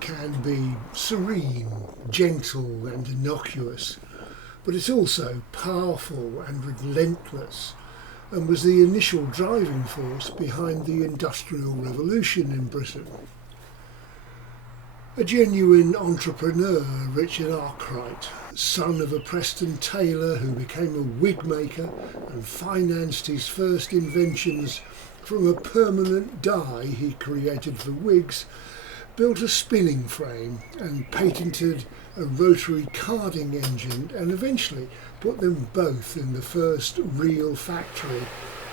can be serene, gentle and innocuous, but it's also powerful and relentless, and was the initial driving force behind the Industrial Revolution in Britain. A genuine entrepreneur, Richard Arkwright, son of a Preston tailor who became a wig maker and financed his first inventions from a permanent dye he created for wigs, built a spinning frame and patented a rotary carding engine, and eventually put them both in the first real factory,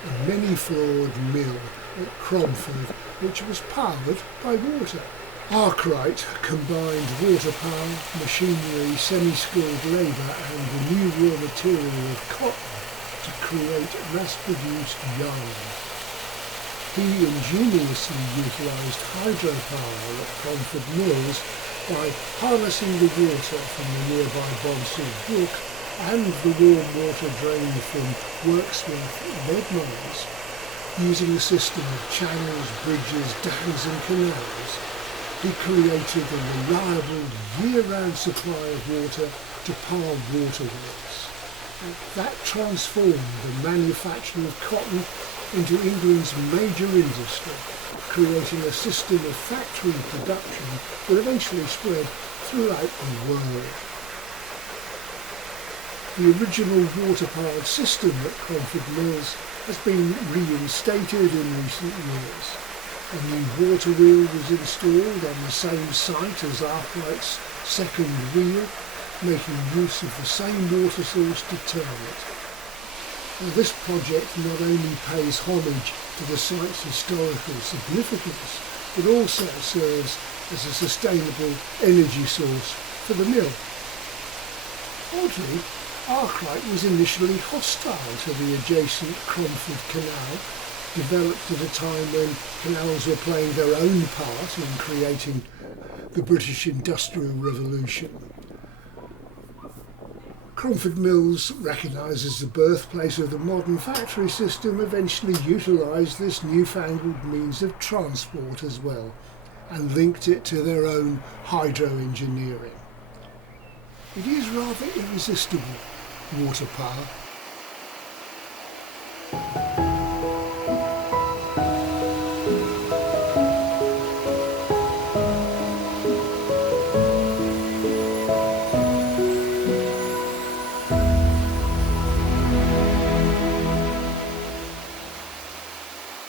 a many-floored mill at Cromford, which was powered by water. Arkwright combined water power, machinery, semi-skilled labour and the new raw material of cotton to create mass-produced yarn. He ingeniously utilised hydropower at Cromford mills by harnessing the water from the nearby Bonsall Brook and the warm water drained from Worksworth lead mines, using a system of channels, bridges, dams and canals. He created a reliable year-round supply of water to power waterworks. And that transformed the manufacture of cotton into England's major industry, creating a system of factory production that eventually spread throughout the world. The original water-powered system at Cromford Mills has been reinstated in recent years. A new water wheel was installed on the same site as Arkwright's second wheel, making use of the same water source to turn it. Now, this project not only pays homage to the site's historical significance, but also serves as a sustainable energy source for the mill. Oddly, Arkwright was initially hostile to the adjacent Cromford Canal, developed at a time when canals were playing their own part in creating the British Industrial Revolution. Cromford Mills, recognised as the birthplace of the modern factory system, eventually utilised this newfangled means of transport as well, and linked it to their own hydro-engineering. It is rather irresistible, water power,